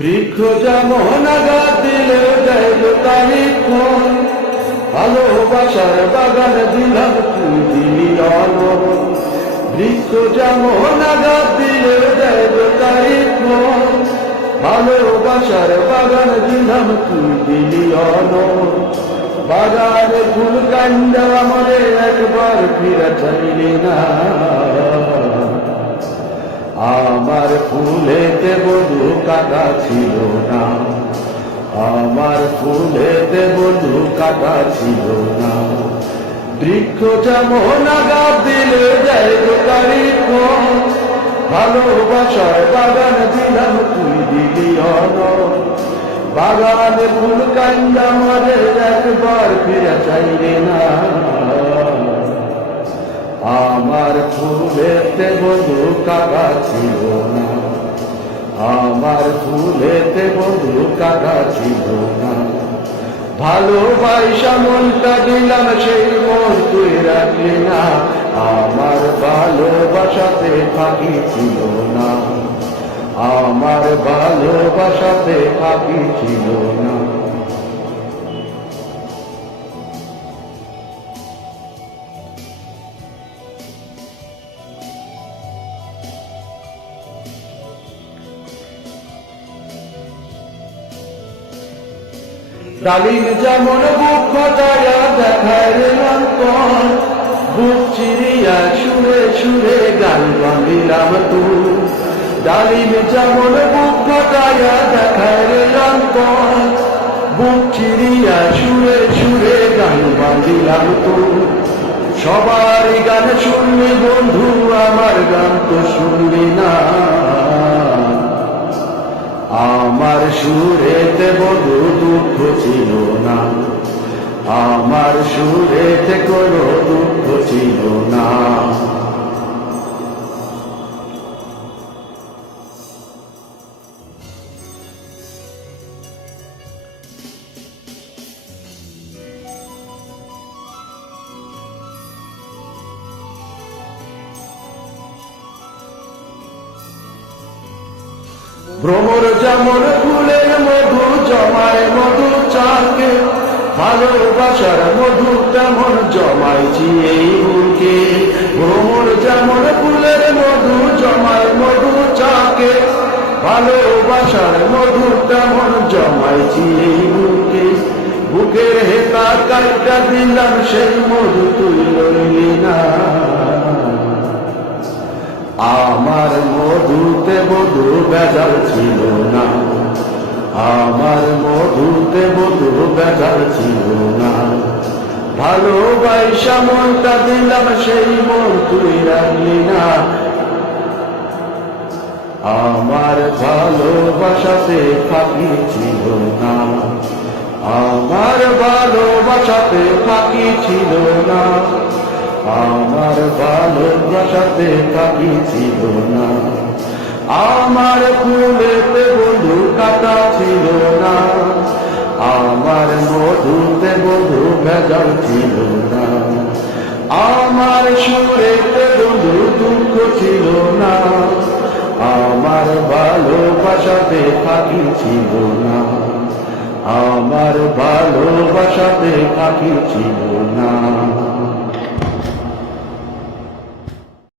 বৃক্ষ যেমন আঘাত দিলে যাইল তারি ফল, ভালোবাসার বাগান দিলাম তুই দিলি অনল। বৃক্ষ যেমন আঘাত দিলে যাইল তারি ফল, ভালোবাসার বাগান দিলাম তুই দিলি অনল। বাগানে ফুল কান্ডা আমারে একবার ফিরে চাইলি না, আমার ফুলেতে বধু কাটা ছিল না, আমার ফুলেতে বধু কাটা ছিল না। বৃক্ষ যেমন আঘাত দিলে যাইব তারি ফল, ভালোবাসার বাগান দিলাম তুই দিলি অনল। বাগানে ফুল কান্ডা আমারে একবার ফিরে চাইলে না, আমার ফুলেতে বধু কাটা ছিল না, আমার ফুলেতে বধু কাটা ছিল না। ভালোবাসা মনটা দিলাম সেই মন তুই রাখলি না, আমার ভালোবাসাতে ফাঁকি ছিল না, আমার ভালোবাসাতে ফাঁকি ছিল না। ডালিম যেমন বুক ফাটাইয়া দেখায় রে লঙ্কন, বুক চিরিয়া সুরে সুরে গান বাঁধিলাম তুই। ডালিম যেমন বুক ফাটাইয়া দেখায় রে লঙ্কন, বুক চিরিয়া সুরে সুরে গান বাঁধিলাম তুই। সবারই গান শুনলি বন্ধু, আমার গান তো শুনলি না, আমার সুরেতে বধু দুঃখ ছিল না, আমার সুরেতে কোনো দুঃখ ছিল না। ভ্রমর যেমন ফুলের মধু জমায় মধু চাকে, ভালোবাসার মধু তেমন জমাইছি এই বুকে। ভ্রমর যেমন ফুলের মধু জমায় মধু চাকে, ভালোবাসার মধু তেমন জমাইছি এই বুকে। বুকের হেতা কাইটা দিলাম সেই মধু তুই লইলি না, আমার মধুতে মধু ভেজাল ছিল না, আমার মধুতে মধু ভেজাল ছিল না। ভালোবাসা মনটা দিলাম সেই মন তুই রাখলি না, আমার ভালোবাসাতে ফাঁকি ছিল না, আমার ভালোবাসাতে ফাঁকি ছিল না, আমার ভালোবাসাতে ফাঁকি ছিল না। আমার ফুলেতে বধু কাটা ছিল না, আমার মধুতে বধু ভেজাল ছিল না, আমার সুরেতে বধু দুঃখ ছিল না, আমার ভালোবাসাতে ফাঁকি ছিল না, আমার ভালোবাসাতে ফাঁকি ছিল না।